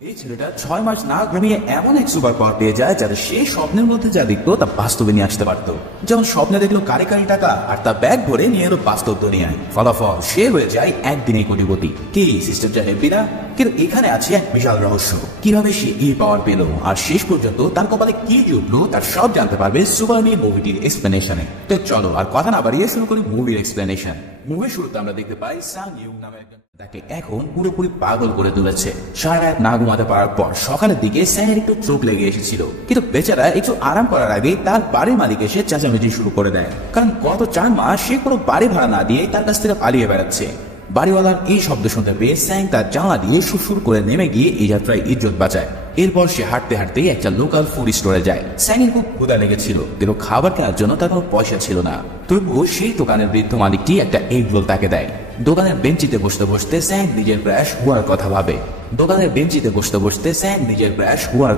এই ছেলেটা 6 মাস না ঘুমিয়ে এমন এক সুপার পাওয়ার পেয়ে যায় যাতে সে স্বপ্নের মধ্যে যা দেখতো তা বাস্তবে নিয়ে আসতে পারতো। যেমন স্বপ্নে দেখলো কারি কারি টাকা আর তার ব্যাগ ভরে নিয়ে এলো বাস্তব দুনিয়ায়। ফলাফল সে হয়ে যায় একদিনে কোটিপতি। কি সিস্টেমটা হেব্বি না? কিন্তু এখানে আছে এক বিশাল রহস্য। কিভাবে সে এই পাওয়ার পেল আর শেষ পর্যন্ত তার কপালে কি জুটলো তার সব জানতে পারবে সুপার নিয়ে মুভিটির এক্সপ্লেনেশনে। তো চলো আর কথা না বাড়িয়ে শুরু করি মুভির এক্সপ্লেনেশন। মুভির শুরুতে আমরা দেখতে পাই সাং ইউং নামে একজন তাকে এখন পুরোপুরি পাগল করে তুলেছে। সারা রাত না ঘুমাতে পারার পর সকালের দিকে স্যাংয়ের একটু চোখ লেগে এসেছিল, কিন্তু বেচারা একটু আরাম করার আগে তার বাড়ির মালিক এসে চেঁচামেচি শুরু করে দেয়। কারণ গত 4 মাস সে কোনো বাড়ি ভাড়া না দিয়ে তার কাছ থেকে পালিয়ে বেড়াচ্ছে। বাড়িওয়ালার এই শব্দ শুনতে পেয়ে স্যাং তার জানলা দিয়ে সুরসুর করে নেমে গিয়ে এই যাত্রায় ইজ্জত বাঁচায়। এরপর সে হাঁটতে হাঁটতে একটা লোকাল ফুড স্টোরে যায়। স্যাংয়ের খুব ক্ষুধা লেগেছিল, কিন্তু খাবার কেনার জন্য তার কোনো পয়সা ছিল না। তবুও সেই দোকানের বৃদ্ধ মালিকটি একটা এগ রোল তাকে দেয়। দোকানের বেঞ্চিতে বসতে বসতে স্যাং নিজের ক্র্যাশ হওয়ার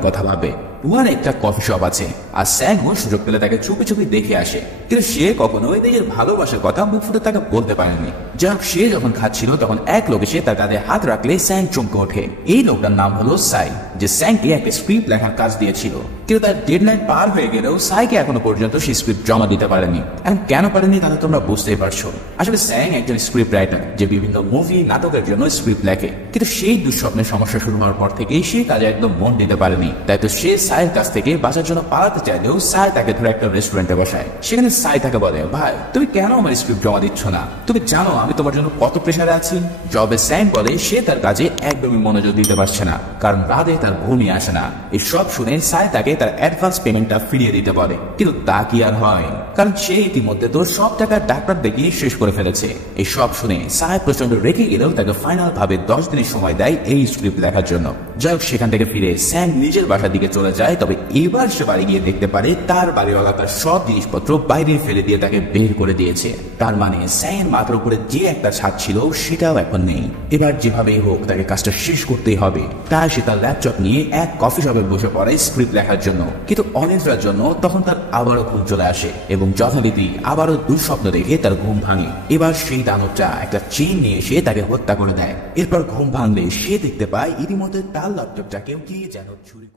কথা ভাবে। ওখানে একটা কফি শপ আছে আর স্যাংও সুযোগ পেলে তাকে চুপি চুপি দেখে আসে, কিন্তু সে কখনোই নিজের ভালোবাসার কথা মুখ ফুটে তাকে বলতে পারেনি। যাক, সে যখন খাচ্ছিল তখন এক লোক এসে তার কাঁধে হাত রাখলে স্যাং চমকে ওঠে। এই লোকটার নাম হলো সাই, যে স্যাংকে একটা স্ক্রিপ্ট লেখার কাজ দিয়েছিল। কিন্তু তার ডেডলাইন পার হয়ে গেলেও সাইকে এখনো পর্যন্ত সেই স্ক্রিপ্ট জমা দিতে পারেনি। এখন কেন পারেনি তাহলে তোমরা বুঝতেই পারছো। আসলে স্যাং একজন স্ক্রিপ্ট রাইটার যে বিভিন্ন মুভি নাটকের জন্য স্ক্রিপ্ট লেখে, কিন্তু সেই দুঃস্বপ্নের সমস্যা শুরু হওয়ার পর থেকেই সে কাজে একদম মন দিতে পারেনি। তাই তো সে সাইয়ের কাছ থেকে বাঁচার জন্য পালাতে চাইলেও সাই তাকে ধরে একটা রেস্টুরেন্টে বসায়। সেখানে সাই তাকে বলে, ভাই তুমি কেন আমার স্ক্রিপ্ট জমা দিচ্ছ না? তুমি জানো আমি তোমার জন্য কত প্রেশারে আছি। জবে স্যাং বলে সে তার কাজে একদমই মনোযোগ দিতে পারছে না, কারণ রাতে তার ঘুমই আসে না। এই সব শুনে সাই তাকে তার অ্যাডভান্স পেমেন্টটা ফিরিয়ে দিতে বলে, কিন্তু তা কি আর হয়, কারণ সে ইতিমধ্যে তো সব টাকা ডাক্তার দেখিয়ে শেষ করে ফেলেছে। এই সব শুনে সাই প্রচন্ড রেগে গেলেও তাকে ফাইনাল ভাবে 10 দিনের সময় দেয় এই স্ক্রিপ্ট লেখার জন্য। যাই হোক, সেখান থেকে ফিরে স্যাং নিজের বাসার দিকে চলে যায়। তবে এবার সে বাড়ি গিয়ে দেখতে পারে তার বাড়িওয়ালা তার সব জিনিসপত্র বাইরে ফেলে দিয়ে তাকে বের করে দিয়েছে। তার মানে স্যাংয়ের মাথার উপরে যে একটা ছাদ ছিল সেটাও এখন নেই। এবার যেভাবেই হোক তাকে কাজটা শেষ করতেই হবে। তাই সে তার ল্যাপটপ নিয়ে এক কফি শপে বসে পড়ে স্ক্রিপ্ট লেখার জন্য। কিন্তু অনিদ্রার জন্য তখন তার আবারও ঘুম চলে আসে এবং যথারীতি আবারও দুঃস্বপ্ন দেখে তার ঘুম ভাঙে। এবার সেই দানবটা একটা চেইন নিয়ে এসে তাকে হত্যা করে দেয়। এরপর ঘুম ভাঙলে সে দেখতে পায় ইতিমধ্যে তার ল্যাপটপটাকেও কি যেন চুরি করে।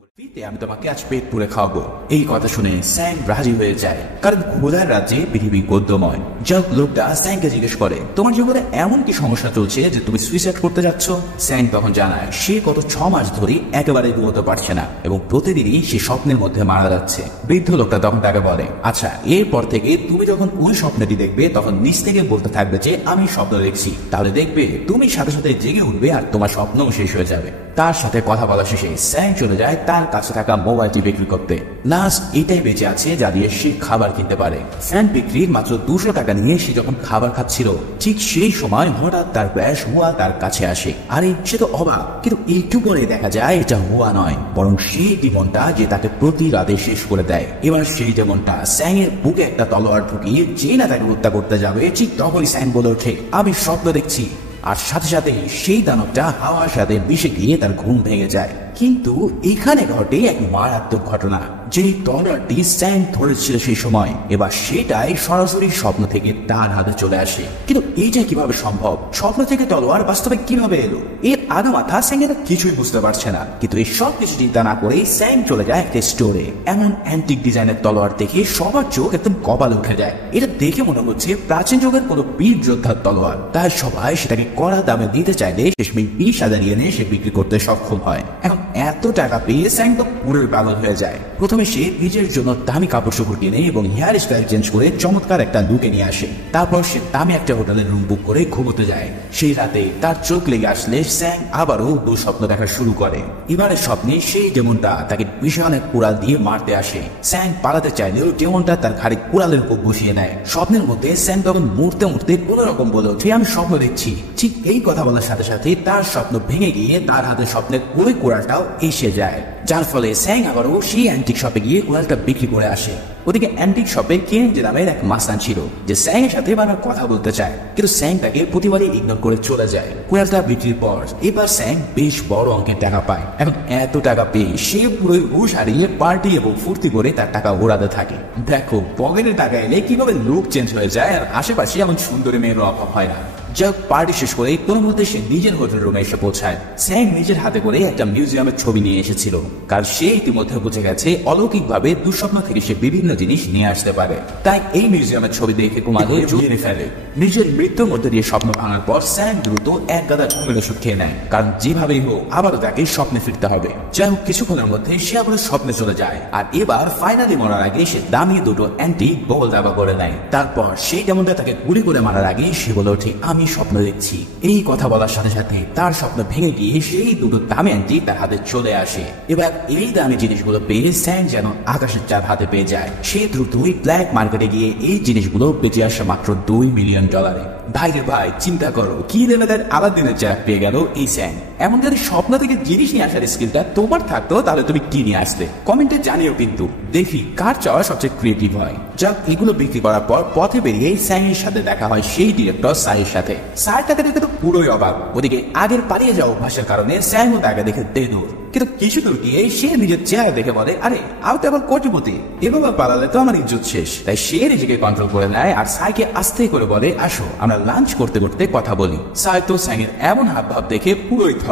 আমি তোমাকে আজ পেট পুরে খাওয়াবো। এই কথা শুনে স্যাং রাজি হয়ে যায়, কারণ ক্ষুধার রাজ্যে পৃথিবী গদ্যময়। যাক, লোকটা স্যাংকে জিজ্ঞেস করে, তোমার জীবনে এমন কি সমস্যা চলছে যে তুমি সুইসাইড করতে যাচ্ছ? স্যাং তখন জানায় সে গত 6 মাস ধরে একেবারে ঘুমোতে পারছে না এবং প্রতিদিনই সে স্বপ্নের মধ্যে মারা যাচ্ছে। বৃদ্ধ লোকটা তখন তাকে বলে, আচ্ছা এরপর থেকে তুমি যখন ওই স্বপ্নটি দেখবে তখন নিজ থেকে বলতে থাকবে যে আমি স্বপ্ন দেখছি। তাহলে দেখবে তুমি সাথে সাথে জেগে উঠবে আর তোমার স্বপ্নও শেষ হয়ে যাবে। তার সাথে কথা বলা শেষে স্যাং চলে যায় তার কাছে থাকা মোবাইলটি বিক্রি করতে। লাস্ট এটাই বেঁচে আছে যা দিয়ে সে খাবার কিনতে পারে। স্যাং বিক্রির মাত্র 200 টাকা নিয়ে সে যখন খাবার খাচ্ছিল, ঠিক সেই সময় হঠাৎ তার ক্র্যাশ হুয়া তার কাছে আসে। আরে সে তো অবাক, কিন্তু একটু পরে দেখা যায় এটা হুয়া নয়, বরং সেই ডিমনটা যে তাকে প্রতি রাতে শেষ করে দেয়। এবার সেই ডিমনটা স্যাং এর বুকে একটা তলোয়ার ঢুকিয়ে যে না তাকে হত্যা করতে যাবে, ঠিক তখনই স্যাং বলে ওঠে, আমি স্বপ্ন দেখছি। আর সাথে সাথে সেই দানবটা হাওয়ার সাথে মিশে গিয়ে তার ঘুম ভেঙে যায়। কিন্তু এখানে ঘটে এক মারাত্মক ঘটনা। যে তলোয়ারটি স্যাং ধরেছিল সেই সময়, এবার সেটাই সরাসরি স্বপ্ন থেকে তার হাতে চলে আসে। কিন্তু এইটা কিভাবে সম্ভব? স্বপ্ন থেকে তলোয়ার বাস্তবে কিভাবে এলো? এর আগা মাথা স্যাং এর কিছুই বুঝতে পারছে না। কিন্তু এই সব কিছু চিন্তা না করে স্যাং চলে যায় একটা স্টোরে। এমন অ্যান্টিক ডিজাইনের তলোয়ার দেখে সবার চোখ একদম কপালে উঠে যায়। এটা দেখে মনে হচ্ছে প্রাচীন যুগের কোনো বীর যোদ্ধার তলোয়ার। তাই সবাই সেটাকে কড়া দামে দিতে চাইলে শেষমেশ 20,000 ইয়েনে সে বিক্রি করতে সক্ষম হয়। এখন এত টাকা পেয়ে স্যাং তো পুরোই পাগল হয়ে যায়। প্রথমে সে নিজের জন্য দামি কাপড় চোপড় কিনে এবং হেয়ার স্টাইল চেঞ্জ করে চমৎকার একটা লুকে নিয়ে আসে। তারপর সে দামি একটা হোটেলের রুম বুক করে ঘুমোতে যায়। সেই রাতে তার চোখ লেগে আসলে স্যাং আবারও দুঃস্বপ্ন দেখা শুরু করে। এবারের স্বপ্নে সেই ডেমনটা তাকে বিশাল এক কুড়াল দিয়ে মারতে আসে। স্যাং পালাতে চাইলেও ডেমনটা তার ঘাড়ে কুড়ালের উপর বসিয়ে দেয়। স্বপ্নের মধ্যে স্যাং তখন মরতে মরতে কোনো রকম বলে ওঠে, আমি স্বপ্ন দেখছি। ঠিক এই কথা বলার সাথে সাথে তার স্বপ্ন ভেঙে গিয়ে তার হাতে স্বপ্নের ওই কুড়ালটাও এসে যায়, যার ফলে স্যাং আবারও সেই অ্যান্টিক শপে গিয়ে কুড়ালটা বিক্রি করে আসে। ওদিকে অ্যান্টিক শপে কেনজি নামের এক মাস্তান ছিল যে স্যাং এর সাথে বারবার কথা বলতে চায়, কিন্তু স্যাং তাকে প্রতিবারই ইগনোর করে চলে যায়। কুড়ালটা বিক্রির পর এবার স্যাং বেশ বড় অঙ্কের টাকা পায়। এখন এত টাকা পেয়ে সে পুরোই হুঁশ হারিয়ে পার্টি এবং ফুর্তি করে তার টাকা ওড়াতে থাকে। দেখো পকেটে টাকা এলে কিভাবে লুক চেঞ্জ হয়ে যায় আর আশেপাশে এমন সুন্দরী মেয়েরও অভাব হয় না। যাক পার্টি শেষ করে কোনো মধ্যে সে নিজের হোটেল রুমে এসে পৌঁছায়। স্যাং নিজের হাতে করে একটা মিউজিয়ামের ছবি নিয়ে এসেছিল, কারণ সে ইতিমধ্যে বুঝে গেছে অলৌকিকভাবে দুঃস্বপ্ন থেকে সে বিভিন্ন জিনিস নিয়ে আসতে পারে। তাই এই মিউজিয়ামের ছবি দেখে কুমাকে জড়িয়ে ফেলে। নিজের মৃত্যুর মধ্যে দিয়ে স্বপ্ন ভাঙার পর স্যাং দ্রুত এক গাদা ঘুমের ওষুধ খেয়ে নেয়, কারণ যেভাবেই হোক আবারও তাকে স্বপ্নে ফিরতে হবে। যাই হোক কিছুক্ষণের মধ্যে সে আবার স্বপ্নে চলে যায়, আর এবার ফাইনালি মরার আগে সে দামি দুটো অ্যান্টি বল দাবা করে নেয়। তারপর সেই যেমনটা তাকে গুলি করে মারার আগে সে বলে ওঠে, আমি স্বপ্ন দেখছি। এই কথা বলার সাথে সাথে তার স্বপ্ন ভেঙে গিয়ে সেই দুটো দামি অ্যান্টি তার হাতে চলে আসে। এবার এই দামি জিনিসগুলো পেয়ে স্যাং যেন আকাশের চাঁদ হাতে পেয়ে যায়। সে দ্রুতই ব্ল্যাক মার্কেটে গিয়ে এই জিনিসগুলো বেঁচে আসে মাত্র $2 মিলিয়ন। ভাইরে ভাই চিন্তা করো, কি লেভেলের আলাদিনের চেয়ার পেয়ে গেল এই স্যাং। এমন যদি স্বপ্ন থেকে জিনিস নিয়ে আসার স্কিলটা তোমার থাকতো তাহলে তুমি কি নিয়ে আসতে কমেন্টে জানিও। কিন্তু দেখি কার চাওয়া সবচেয়ে ক্রিয়েটিভ হয়। যাক এগুলো বিক্রি করার পর পথে বেরিয়ে স্যাং এর সাথে দেখা হয় সেই ডিরেক্টর সাইয়ের সাথে। সাই তাকে দেখে তো পুরোই অবাক। ওদিকে আগের পালিয়ে যাওয়া অভ্যাসের কারণে স্যাংও তাকে দেখে দেদূর, কিন্তু কিছু দূর গিয়ে সে নিজের চেহারা দেখে বলে, আরে আমি তো আবার কোটিপতি, এভাবে পালালে তো আমার ইজ্জত শেষ। তাই সে নিজেকে কন্ট্রোল করে নেয় আর সাইকে আস্তে করে বলে, আসো আমরা লাঞ্চ করতে করতে কথা বলি। সাই তো স্যাংয়ের এমন হাব ভাব দেখে পুরোই থ।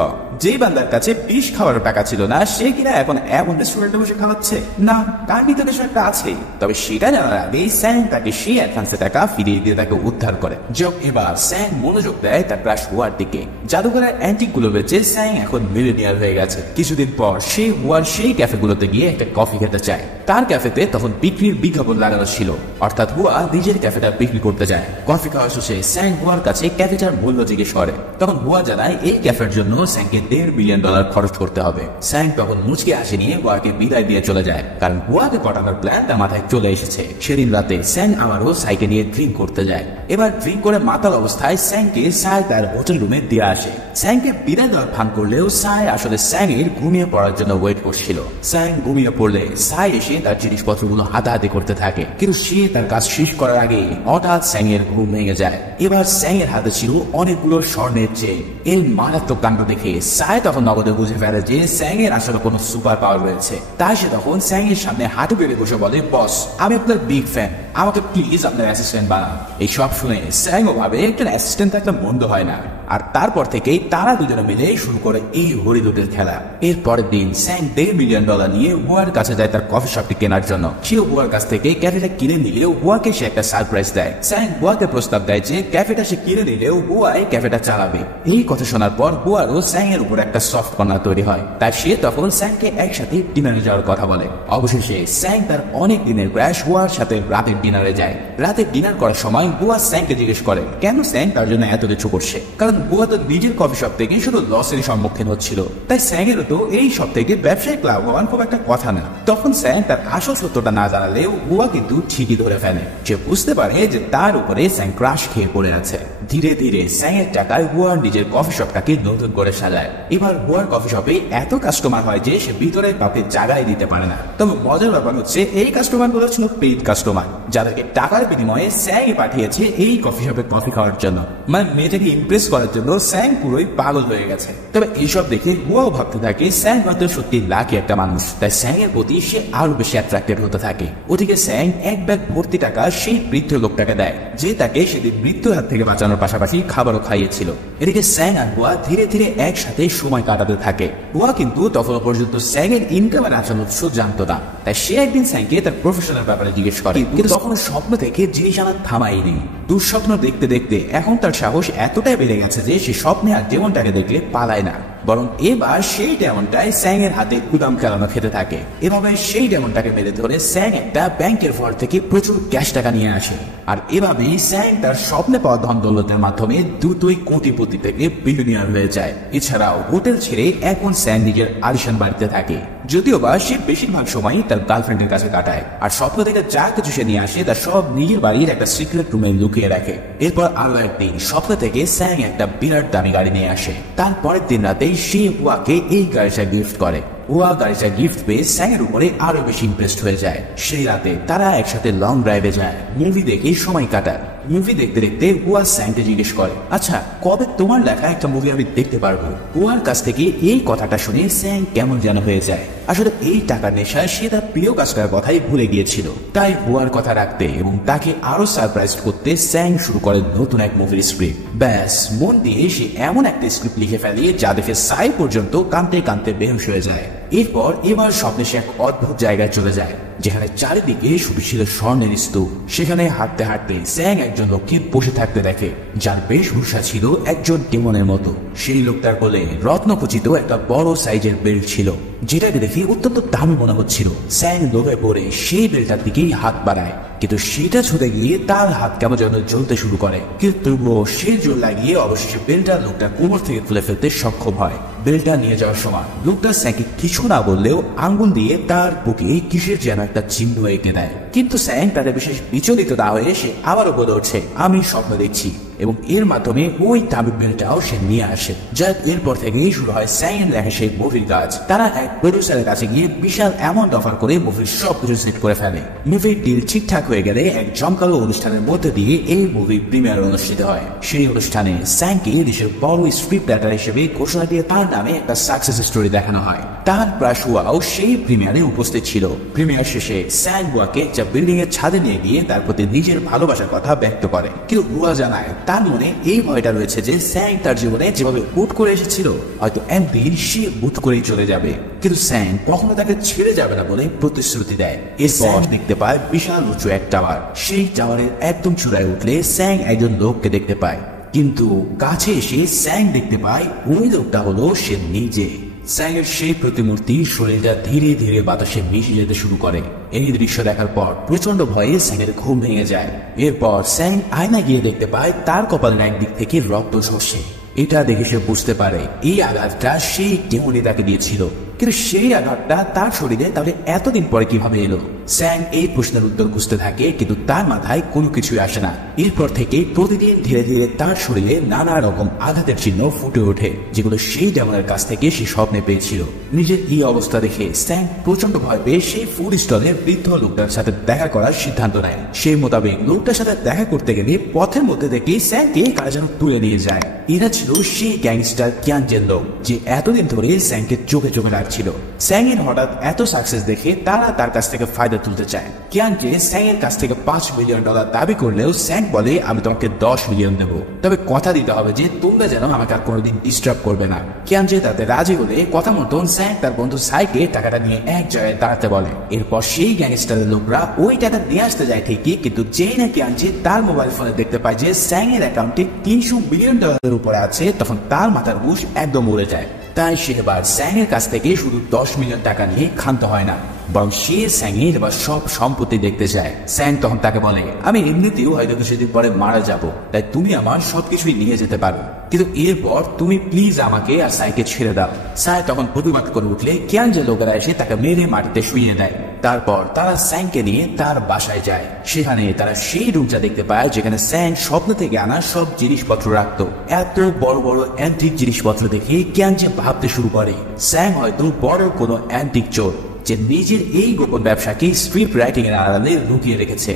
যে বান্দার কাছে বিষ খাওয়ার টাকা ছিল না সে কিনা এখন এমন রেস্টুরেন্টে বসে খাওয়াচ্ছে, না তার ভিতরে কিছু একটা আছে। তবে সেটা জানার আগে স্যাং তাকে সেই অ্যাডভান্সে টাকা ফিরিয়ে দিয়ে তাকে উদ্ধার করে। যোগ এবার স্যাং মনোযোগ দেয় তার ক্রাশ হুয়ার দিকে। জাদুঘরের অ্যান্টিক গুলো বেচে স্যাং এখন মিলিয়নিয়ার হয়ে গেছে। কিছুদিন পর সে হুয়ার সেই ক্যাফে গুলোতে গিয়ে একটা কফি খেতে চায়। তার ক্যাফেতে তখন বিক্রির বিজ্ঞাপন লাগানো ছিল, অর্থাৎ হুয়া নিজের ক্যাফেটা বিক্রি করতে যায়। কফি খাওয়া শেষে স্যাং হুয়ার কাছে ক্যাফেটার মূল্য জিজ্ঞেস করে। তখন হুয়া জানায় এই ক্যাফের জন্য স্যাংকে $1.5 মিলিয়ন খরচ করতে হবে। স্যাং তখন মুচকে হাসি নিয়ে হুয়াকে বিদায় দিয়ে চলে যায়, কারণ হুয়াকে পটানোর প্ল্যান তার মাথায় চলে এসেছে। সেদিন রাতে স্যাং আবারও সাইকে নিয়ে ড্রিঙ্ক করতে যায়। এবার ড্রিঙ্ক করে মাতাল অবস্থায় স্যাংকে সাই তার হোটেল রুমে দিয়ে আসে। স্যাংকে বিদায় দেওয়ার ভান করলেও সাই আসলে স্যাং এর ঘুমিয়ে পড়ার জন্য ওয়েট করছিল। স্যাং ঘুমিয়ে পড়লে সাই এসে তার জিনিসপত্রগুলো হাতাহাতি করতে থাকে, কিন্তু সে তার কাজ শেষ করার আগে হঠাৎ স্যাং এর ঘুম ভেঙে যায়। এবার স্যাং এর হাতে ছিল অনেকগুলো স্বর্ণের চেইন। এই মারাত্মক কাণ্ড দেখে সাই তখন নগদে বুঝে ফেলে যে স্যাং এর আসলে কোনো সুপার পাওয়ার রয়েছে। তাই সে তখন স্যাং এর সামনে হাঁটু পেরে বসে বলে, বস আমি আপনার বিগ ফ্যান, আমাকে প্লিজ আপনার অ্যাসিস্ট্যান্ট বানান। এই সব শুনে স্যাং ও ভাবে একজন অ্যাসিস্ট্যান্ট একটা মন্দ হয় না। আর তারপর থেকেই তারা দুজনে মিলে শুরু করে এই হরিদুটের খেলা। এর পরের দিন স্যাং $1.5 মিলিয়ন নিয়ে হুয়ার কাছে যায় তার কফি শপটি কেনার জন্য। সে হুয়ার কাছ থেকে ক্যাফেটা কিনে নিলেও হুয়াকে সে একটা সারপ্রাইজ দেয়। স্যাং হুয়াকে প্রস্তাব দেয় যে ক্যাফেটা সে কিনে নিলেও হুয়াই ক্যাফেটা চালাবে। এই কথা শোনার পর হুয়ারও স্যাং এর উপর একটা সফট কর্নার তৈরি হয়। তাই সে তখন স্যাংকে একসাথে ডিনারে যাওয়ার কথা বলে। অবশেষে স্যাং তার অনেক দিনের ক্র্যাশ হুয়ার সাথে রাতের ডিনারে যায়। রাতে ডিনার করার সময় হুয়া স্যাংকে জিজ্ঞেস করে কেন স্যাং তার জন্য এত কিছু করছে, কারণ হুয়া তো নিজের কফি শপ থেকে শুধু লসের সম্মুখীন হচ্ছিল। তাই স্যাং এরও তো এই সব থেকে ব্যবসায়িক লাভ হওয়ার খুব একটা কথা না। তখন স্যাং তার আসল সত্যটা না জানালেও হুয়া কিন্তু ঠিকই ধরে ফেলে। সে বুঝতে পারে যে তার উপরে স্যাং ক্রাশ খেয়ে পড়ে আছে। ধীরে ধীরে স্যাং এর টাকায় হুয়া নিজের কফি শপটাকে নতুন করে সাজায়। এবার হুয়ার কফি শপে এত কাস্টমার হয় যে সে ভিতরে কাউকে জায়গায় দিতে পারে না। তবে মজার ব্যাপার হচ্ছে এই কাস্টমার গুলো ছিল পেইড কাস্টমার, যাদেরকে টাকার বিনিময়ে স্যাং পাঠিয়েছে এই কফি শপে কফি খাওয়ার জন্য। মানে মেয়েটাকে ইমপ্রেস করার জন্য স্যাং পুরোই পাগল হয়ে গেছে। তবে এইসব দেখে হুয়াও ভাবতে থাকে স্যাং হয়তো সত্যি লাকি একটা মানুষ। তাই স্যাং এর প্রতি সে আরো বেশি অ্যাট্রাক্টেড হতে থাকে। ওদিকে স্যাং এক ব্যাগ ভর্তি টাকা সেই বৃদ্ধ লোকটাকে দেয়, যে তাকে সেদিন মৃত্যুর হাত থেকে বাঁচানোর পাশাপাশি খাবারও খাইয়েছিল। এদিকে স্যাং আর হুয়া ধীরে ধীরে একসাথে সময় কাটাতে থাকে। হুয়া কিন্তু তখন পর্যন্ত স্যাং এর ইনকামের আসল উৎস জানতো না। তাই সে একদিন স্যাংকে তার প্রফেশনাল ব্যাপারে জিজ্ঞেস করে, কিন্তু তখন স্বপ্ন থেকে জিনিস আনা থামাইনি। দুঃস্বপ্ন দেখতে দেখতে এখন তার সাহস এতটাই বেড়ে গেছে যে সে স্বপ্নে আর ডেমনটাকে দেখলে পালায় না, বরং এবার সেই ডেমনটাই স্যাং এর হাতে গুদাম খেলানো খেতে থাকে। এভাবে সেই ডেমনটাকে মেরে ধরে স্যাং একটা ব্যাংকের ভল্ট থেকে প্রচুর ক্যাশ টাকা নিয়ে আসে। আর এভাবেই স্যাং তার স্বপ্নে পাওয়া ধন দৌলতের মাধ্যমে দ্রুতই কোটিপতি থেকে বিলিয়নিয়ার হয়ে যায়। এছাড়াও হোটেল ছেড়ে এখন স্যাং নিজের আলিশান বাড়িতে থাকে, যদিও বা সে বেশিরভাগ সময় তার গার্লফ্রেন্ডের কাছে কাটায়। আর স্বপ্ন থেকে যা কিছু সে নিয়ে আসে তার সব নিজের বাড়ির একটা সিক্রেট রুমে লুকিয়ে রাখে। এরপর আরো একদিন স্বপ্ন থেকে স্যাং একটা বিরাট দামি গাড়ি নিয়ে আসে। তারপরের দিন রাতেই সে হুয়াকে এই গাড়িটা গিফট করে। হুয়া গাড়িটা গিফট পেয়ে স্যাং এর উপরে আরো বেশি ইমপ্রেসড হয়ে যায়। সেই রাতে তারা একসাথে লং ড্রাইভে যায়, মুভি দেখে সময় কাটায়। মুভি দেখতে দেখতে হুয়া স্যাংকে জিজ্ঞেস করে, আচ্ছা কবে তোমার লেখা একটা মুভি আমি দেখতে পারবো? হুয়ার কাছ থেকে এই কথাটা শুনে স্যাং কেমন যেন হয়ে যায়। আসলে এই টাকার নেশায় সে তার প্রিয় কাজটার কথাই ভুলে গিয়েছিল। তাই হুয়ার কথা রাখতে এবং তাকে আরো সারপ্রাইজ করতে স্যাং শুরু করে নতুন এক মুভির স্ক্রিপ্ট। ব্যাস মন দিয়ে সে এমন একটা স্ক্রিপ্ট লিখে ফেলে যা দেখে সাই পর্যন্ত কাঁদতে কাঁদতে বেহুশ হয়ে যায়। এরপর এবার স্বপ্নে সে এক অদ্ভুত জায়গায় চলে যায় যেখানে চারিদিকে শুধু ছিল স্বর্ণের স্তূপ। সেখানে হাঁটতে হাঁটতে স্যাং একজন লোককে বসে থাকতে দেখে যার বেশভূষা ছিল একজন ডেমনের মতো। সেই লোকটার কোলে রত্নখচিত একটা বড় সাইজের বেল্ট ছিল, যেটাকে দেখে অত্যন্ত দামি মনে হচ্ছিল। স্যাং লোভে পড়ে সেই বেল্টটার দিকেই হাত বাড়ায়, কিন্তু সেটা ছুঁতে গিয়ে তার হাত কেমন যেন জ্বলতে শুরু করে। কিন্তু সে জোর লাগিয়ে অবশেষে বেল্টটা লোকটার কোমর থেকে তুলে ফেলতে সক্ষম হয়। বেল্টটা নিয়ে যাওয়ার সময় লোকটা স্যাংকে কিছু না বললেও আঙ্গুল দিয়ে তার বুকে কিসের যেন একটা চিহ্ন এঁকে দেয়। কিন্তু স্যাং তাদের বিশেষ বিচলিত না হয়ে সে আবারও বলে উঠছে, আমি স্বপ্ন দেখছি, এবং এর মাধ্যমে ওই দামি বেল্টটাও সে নিয়ে আসে। যার এরপর থেকেই শুরু হয় স্যাং এর লেখা সেই মুভির কাজ। তারা এক প্রডিউসারের কাছে গিয়ে বিশাল অ্যামাউন্ট অফার করে মুভির সবকিছু সেট করে ফেলে। মুভির ডিল ঠিকঠাক হয়ে গেলে এক জমকালো অনুষ্ঠানের মধ্যে দিয়ে এই মুভির প্রিমিয়ার অনুষ্ঠিত হয়। সেই অনুষ্ঠানে স্যাংকে দেশের বড় স্ক্রিপ্ট রাইটার হিসেবে ঘোষণা দিয়ে তার নামে একটা সাকসেস স্টোরি দেখানো হয়। তার ব্রাশ হুয়াও সেই প্রিমিয়ারে উপস্থিত ছিল। প্রিমিয়ার শেষে স্যাং হুয়াকে একটা বিল্ডিং এর ছাদে নিয়ে গিয়ে তার প্রতি নিজের ভালোবাসার কথা ব্যক্ত করে। কিন্তু হুয়া জানায় তার মনে এই ভয়টা রয়েছে যে স্যাং তার জীবনে যেভাবে হুট করে এসেছিল হয়তো একদিন সে হুট করেই চলে যাবে। কিন্তু স্যাং কখনো তাকে ছেড়ে যাবে না বলে প্রতিশ্রুতি দেয়। এরপর দেখতে পায় বিশাল উঁচু এক টাওয়ার। সেই টাওয়ারের একদম চূড়ায় উঠলে স্যাং একজন লোককে দেখতে পায়, কিন্তু কাছে এসে স্যাং দেখতে পায় ওই লোকটা হলো সে নিজে। স্যাং এর সেই প্রতিমূর্তি শরীরটা ধীরে ধীরে বাতাসে মিশে যেতে শুরু করে। এই দৃশ্য দেখার পর প্রচন্ড ভয়ে স্যাং এর ঘুম ভেঙে যায়। এরপর স্যাং আয়না গিয়ে দেখতে পায় তার কপালের একদিক থেকে রক্ত ঝরছে। এটা দেখে সে বুঝতে পারে এই আঘাতটা সেই ডেমনি তাকে দিয়েছিল, কিন্তু সেই আঘাতটা তার শরীরে তাহলে এতদিন পরে কিভাবে এলো? স্যাং এই প্রশ্নের উত্তর খুঁজতে থাকে, কিন্তু তার মাথায় কোনো কিছুই আসে না। এরপর থেকে প্রতিদিন ধীরে ধীরে তার শরীরে নানা রকম আঘাতের চিহ্ন ফুটে ওঠে, যেগুলো সেই ডেমনের কাছ থেকে সে স্বপ্নে পেয়েছিল। নিজের এই অবস্থা দেখে স্যাং প্রচন্ড ভয় পেয়ে সেই ফুড স্টলে বৃদ্ধ লোকটার সাথে দেখা করার সিদ্ধান্ত নেয়। সেই মোতাবেক লোকটার সাথে দেখা করতে গেলে পথের মধ্যে থেকে স্যাংকে কারা যেন তুলে নিয়ে যায়। এরা ছিল সেই গ্যাংস্টার কিয়ানজের লোক, যে এতদিন ধরে স্যাংকে চোখে চোখে রাখছিল। স্যাং এর হঠাৎ এত সাকসেস দেখে তারা তার কাছ থেকে ফায়দা তুলতে চায়। কিয়ানজে স্যাং এর কাছ থেকে $5 মিলিয়ন দাবি করলেও স্যাং বলে, আমি তোমাকে $10 মিলিয়ন দেবো, তবে কথা দিতে হবে যে তোমরা যেন আমাকে আর কোনোদিন ডিস্টার্ব করবে না। কিয়ানজে তাতে রাজি হলে কথা মতন স্যাং তার বন্ধু সাইকে টাকাটা নিয়ে এক জায়গায় দাঁড়াতে বলে। এরপর সেই গ্যাংস্টারের লোকরা ওই টাকা নিয়ে আসতে যায় ঠিকই, কিন্তু যেই না কিয়ানজে তার মোবাইল ফোনে দেখতে পায় যে স্যাং এর অ্যাকাউন্টে $300 মিলিয়ন উপরে আছে, তখন তার মাথার হুঁশ একদম উড়ে যায়। তাই সে এবার স্যাং এর কাছ থেকে শুধু $10 মিলিয়ন টাকা নিয়ে ক্ষান্ত হয় না, বরং সে স্যাং এর এবার সব সম্পত্তি দেখতে চায়। স্যাং তখন তাকে বলে, আমি এমনিতেও হয়তো কিছুদিন পরে মারা যাব, তাই তুমি আমার সবকিছুই নিয়ে যেতে পারো, কিন্তু এরপর তুমি প্লিজ আমাকে আর সাইকে ছেড়ে দাও। সাই তখন প্রতিবাদ করে উঠলে কিয়ানজে লোকেরা এসে তাকে মেরে মাটিতে শুইয়ে দেয়। তারপর তারা স্যাংকে নিয়ে তার বাসায় যায়। সেখানে তারা সেই রুমটা দেখতে পায় যেখানে স্যাং স্বপ্ন থেকে আনা সব জিনিসপত্র রাখতো। এত বড় বড় অ্যান্টিক জিনিসপত্র দেখে কিয়ানজে ভাবতে শুরু করে স্যাং হয়তো বড় কোনো অ্যান্টিক চোর, যে নিজের এই গোপন ব্যবসাকে স্ক্রিপ্ট রাইটিং এর আড়ালে লুকিয়ে রেখেছে।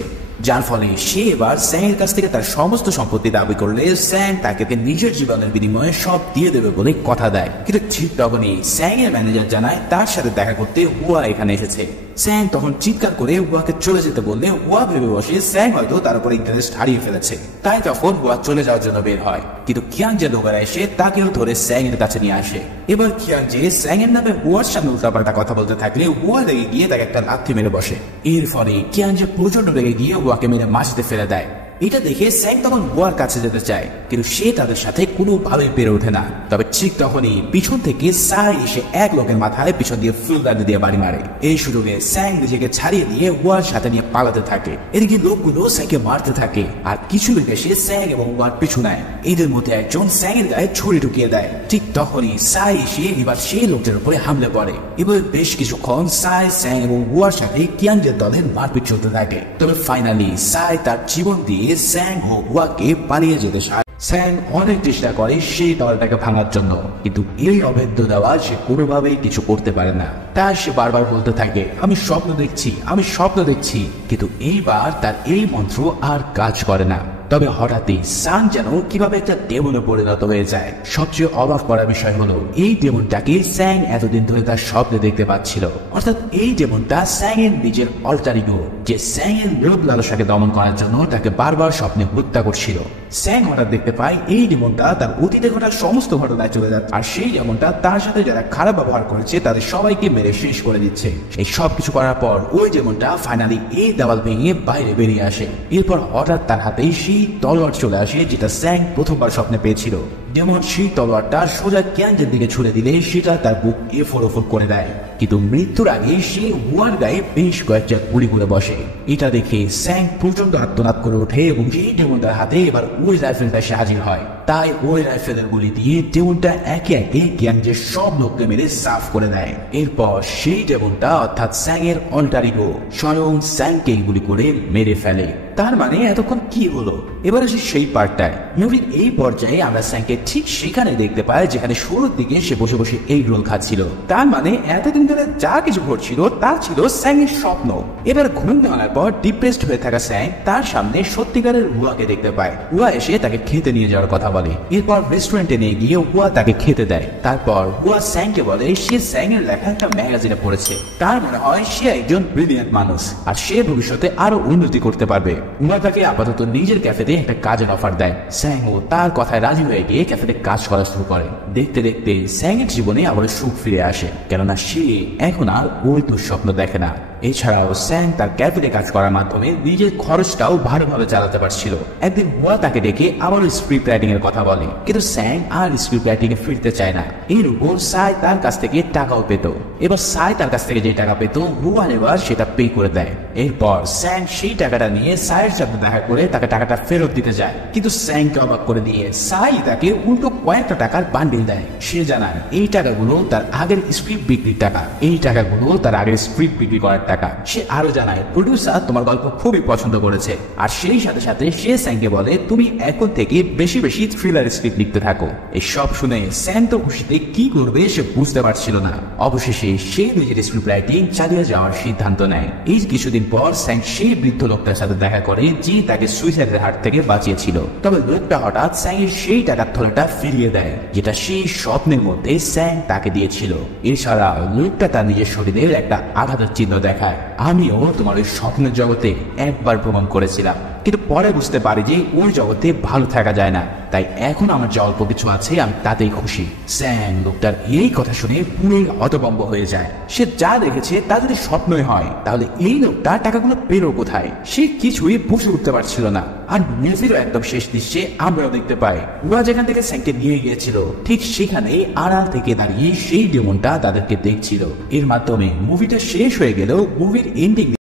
যার ফলে সে এবার স্যাং এর কাছ থেকে তার সমস্ত সম্পত্তি দাবি করলে স্যাং তাকে নিজের জীবনের বিনিময়ে সব দিয়ে দেবে বলে কথা দেয়। কিন্তু ঠিক তখনই স্যাং এর ম্যানেজার জানায় তার সাথে দেখা করতে হুয়া এখানে এসেছে। স্যাং তখন চিৎকার করে হুয়াকে চলে যেতে বললে হুয়া ভেবে বসে স্যাং হয়তো তার উপর ইন্টারেস্ট হারিয়ে ফেলেছে। তাই তখন হুয়া চলে যাওয়ার জন্য বের হয়, কিন্তু কিয়ানজে লোকেরা এসে তাকেও ধরে স্যাং এর কাছে নিয়ে আসে। এবার কিয়ানজে স্যাং এর নামে হুয়ার সামনে উল্টাপাল্টা কথা বলতে থাকলে হুয়া রেগে গিয়ে তাকে একটা লাথি মেরে বসে। এর ফলে কিয়ানজে প্রচন্ড রেগে গিয়ে হুয়াকে মেরে মাটিতে ফেলে দেয়। এটা দেখে স্যাং তখন হুয়ার কাছে যেতে চায়, কিন্তু সে তাদের সাথে কোনোভাবেই পেরে ওঠে না। তবে ঠিক তখনই পিছন থেকে সাই এসে এক লোকের মাথায় পিছন দিয়ে ফুলদানি দিয়ে বাড়ি মারে। এই সুযোগে স্যাং নিজেকে ছাড়িয়ে দিয়ে হুয়ার সাথে নিয়ে পালাতে থাকে। এদিকে লোকগুলো স্যাংকে মারতে থাকে, আর কিছু লোক এসে স্যাং এবং হুয়ার পিছু নেয়। এদের মধ্যে একজন স্যাং এর গায়ে ছুরি ঢুকিয়ে দেয়। ঠিক তখনই সাই এসে এবার সেই লোকটার উপরে হামলে পড়ে। এবার বেশ কিছুক্ষণ সাই, স্যাং এবং হুয়ার সাথে কিয়ানজের দলের মারপিট চলতে থাকে। তবে ফাইনালি সাই তার জীবন দিয়ে স্যাং ও হুয়াকে পালিয়ে যেতে সাহায্য। স্যাং অনেক চেষ্টা করে সেই দলটাকে ভাঙার জন্য, কিন্তু এই অভেদ্য দেওয়া সে কোনোভাবেই কিছু করতে পারে না। তাই সে বারবার বলতে থাকে, আমি স্বপ্ন দেখছি, আমি স্বপ্ন দেখছি, কিন্তু এইবার তার এই মন্ত্র আর কাজ করে না। তবে হঠাৎই সান যেন কিভাবে একটা ডেমনে পরিণত হয়ে যায়। সবচেয়ে অবাক করার বিষয় হলো এই ডেমনটাকে স্যাং এতদিন ধরে তার স্বপ্নে দেখতে পাচ্ছিল। অর্থাৎ এই ডেমনটা স্যাং এর নিজের অল্টার ইগো, যে স্যাং এর লোভ লালসাকে দমন করার জন্য তাকে বারবার স্বপ্নে হত্যা করছিল। স্যাং হঠাৎ দেখতে পায় এই ডেমনটা তার অতীতে ঘটা সমস্ত ঘটনায় চলে যাচ্ছে, আর সেই ডেমনটা তার সাথে যারা খারাপ ব্যবহার করেছে তাদের সবাইকে মেরে শেষ করে দিচ্ছে। এই সব কিছু করার পর ওই ডেমনটা ফাইনালি এই দেওয়াল ভেঙে বাইরে বেরিয়ে আসে। এরপর হঠাৎ তার হাতে সেই তলোয়ার চলে আসে যেটা স্যাং প্রথমবার স্বপ্নে পেয়েছিল। যেমন সেই তলোয়ারটা সোজা ক্যান্ডের দিকে ছুড়ে দিলে সেটা তার বুক এফোর করে দেয়, কিন্তু মৃত্যুর আগে সে হুয়ার গায়ে বেশ কয়েকটা গুলি করে বসে। এটা দেখে স্যাং প্রচন্ড আত্মনাদ করে ওঠে এবং সেই ডেমনটার হাতে এবার ওই রাইফেলটা সে হাজির হয়। তাই ওই রাইফেলের গুলি দিয়ে ডেমনটা একে একে ক্যান্ডের সব লোককে মেরে সাফ করে দেয়। এরপর সেই ডেমনটা অর্থাৎ স্যাং এর অল্টার ইগো স্বয়ং স্যাংকে গুলি করে মেরে ফেলে। তার মানে এতক্ষণ কি হলো? এবার আসি সেই পার্টটায়। মুভির এই পর্যায়ে আমরা স্যাংকে ঠিক সেখানে দেখতে পাই যেখানে শুরুর দিকে সে বসে বসে এই রোল খাচ্ছিল। তার মানে এতদিন ধরে যা কিছু ঘটছিল তা ছিল স্যাং এর স্বপ্ন। এবার ঘুম ভাঙার পর ডিপ্রেসড হয়ে থাকা স্যাং তার সামনে সত্যিকারের হুয়াকে দেখতে পায়। হুয়া এসে তাকে খেতে নিয়ে যাওয়ার কথা বলে। এরপর রেস্টুরেন্টে নিয়ে গিয়ে হুয়া তাকে খেতে দেয়। তারপর হুয়া স্যাংকে বলে সে স্যাং এর লেখা একটা ম্যাগাজিনে পড়েছে, তার মনে হয় সে একজন ব্রিলিয়ান্ট মানুষ আর সে ভবিষ্যতে আরো উন্নতি করতে পারবে। হুয়া তাকে আপাতত নিজের ক্যাফেতে একটা কাজের অফার দেয়। স্যাং ও তার কথায় রাজি হয়ে গিয়ে ক্যাফেতে কাজ করা শুরু করে। দেখতে দেখতে স্যাং এর জীবনে আবার সুখ ফিরে আসে, কেননা সে এখন আর ওই দুঃস্বপ্ন দেখে না। এছাড়াও স্যাং তার ক্যাফেতে কাজ করার মাধ্যমে নিজের খরচটাও ভালোভাবে চালাতে পারছিল। একদিন হুয়া তাকে ডেকে আবারও স্ক্রিপ্ট রাইটিং এর কথা বলে, কিন্তু স্যাং আর স্ক্রিপ্ট রাইটিং এ ফিরতে চায় না। এর উপর সাই তার কাছ থেকে টাকাও পেত। এবার সাই তার কাছ থেকে যে টাকা পেত হুয়া এবার সেটা পে করে দেয়। এরপর স্যাং সেই টাকাটা নিয়ে সাইয়ের সাথে দেখা করে তাকে টাকাটা ফেরত দিতে যায়, কিন্তু স্যাংকে অবাক করে দিয়ে সাই তাকে উল্টো কয়েকটা টাকার বান্ডিল দেয়। সে জানায় এই টাকাগুলো তার আগের স্ক্রিপ্ট বিক্রির টাকা, এই টাকাগুলো তার আগের স্ক্রিপ্ট বিক্রি করার টাকা। সে আরো জানায় প্রডিউসার তোমার গল্প খুবই পছন্দ করেছে, আর সেই সাথে সাথে সে স্যাংকে বলে তুমি এখন থেকে বেশি বেশি থ্রিলার স্ক্রিপ্ট লিখতে থাকো। এই সব শুনে স্যাং তো খুশিতে কি করবে সে বুঝতে পারছিল না। অবশেষে সে নিজের স্ক্রিপ্ট রাইটিং চালিয়ে যাওয়ার সিদ্ধান্ত নেয়। এই কিছুদিন পর স্যাং সেই বৃদ্ধ লোকটার সাথে দেখা করে যে তাকে সুইসাইডের হাত থেকে বাঁচিয়েছিল। তবে লোকটা হঠাৎ স্যাং এর সেই টাকার থলেটা ফিরিয়ে দেয় যেটা সেই স্বপ্নের মধ্যে স্যাং তাকে দিয়েছিল। এছাড়া লোকটা তার নিজের শরীরের একটা আঘাতের চিহ্ন দেখায়। আমিও তোমার ওই স্বপ্নের জগতে একবার ভ্রমণ করেছিলাম, কিন্তু পরে বুঝতে পারি যে ওই জগতে ভালো থাকা যায় না, তাই এখন আমার যে অল্প কিছু আছে আমি তাতেই খুশি। স্যাং লোকটার এই কথা শুনে পুরো হতভম্ব হয়ে যায়। সে যা দেখেছে তা যদি স্বপ্নই হয় তাহলে এই লোকটা টাকাগুলো পেল কোথায়, সে কিছুই বুঝে উঠতে পারছিল না। আর মুভিরও একদম শেষ দৃশ্যে আমরাও দেখতে পাই ওরা যেখান থেকে স্যাংকে নিয়ে গিয়েছিল ঠিক সেখানেই আড়াল থেকে দাঁড়িয়ে সেই ডেমনটা তাদেরকে দেখছিল। এর মাধ্যমে মুভিটা শেষ হয়ে গেলেও মুভির এন্ডিং